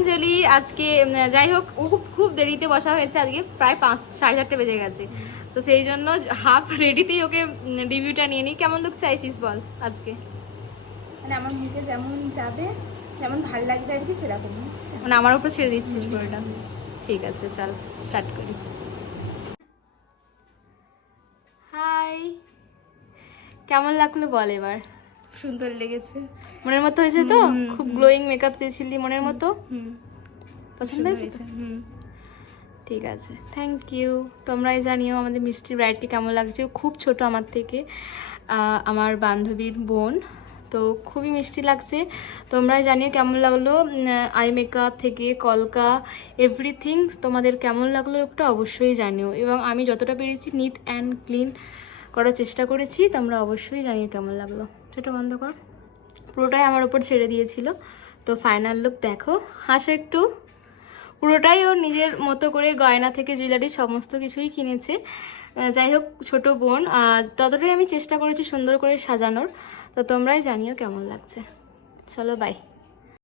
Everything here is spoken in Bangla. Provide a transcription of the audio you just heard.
অঞ্জলি আজকে যাই হোক ও খুব দেরিতে বসা হয়েছে, আজকে প্রায় 4:30 বেজে গেছে, তো সেই জন্য হাফ রেডিতেই ওকে রিভিউটা নিয়ে নিই। কেমন লুক চাইছিস বল আজকে? মানে আমার মুখে যেমন যাবে, যেমন ভালো লাগবে আর কি, সেরকম হচ্ছে। মানে আমার উপর ছেড়ে দিচ্ছিস পুরোটা? ঠিক আছে, চল স্টার্ট করি। হাই, কেমন লাগলো বল এবার? সুন্দর লেগেছে, মনের মতো হয়েছে তো? খুব গ্লোয়িং মেকআপ চেয়েছিলি মনের মতো, পছন্দ হয়েছে তো? ঠিক আছে, থ্যাংক ইউ। তোমরাই জানিও আমাদের মিষ্টি ব্রাইডকে কেমন লাগছে। ও খুব ছোট আমার থেকে, আমার বান্ধবীর বোন, তো খুবই মিষ্টি লাগছে। তোমরাই জানিও কেমন লাগলো, আই মেকআপ থেকে কলকা এভরিথিং তোমাদের কেমন লাগলো একটু অবশ্যই জানিও। এবং আমি যতটা পেরেছি নিট অ্যান্ড ক্লিন করার চেষ্টা করেছি, তোমরা অবশ্যই জানিও কেমন লাগলো। সেটা বন্ধ কর, পুরোটাই আমার ওপর ছেড়ে দিয়েছিল। তো ফাইনাল লুক দেখো, হাসো একটু। পুরোটাই ওর নিজের মতো করে গয়না থেকে জুয়েলারি সমস্ত কিছুই কিনেছে। যাই হোক, ছোট বোন, ততটাই আমি চেষ্টা করেছি সুন্দর করে সাজানোর। তো তোমরাই জানিও কেমন লাগছে। চলো বাই।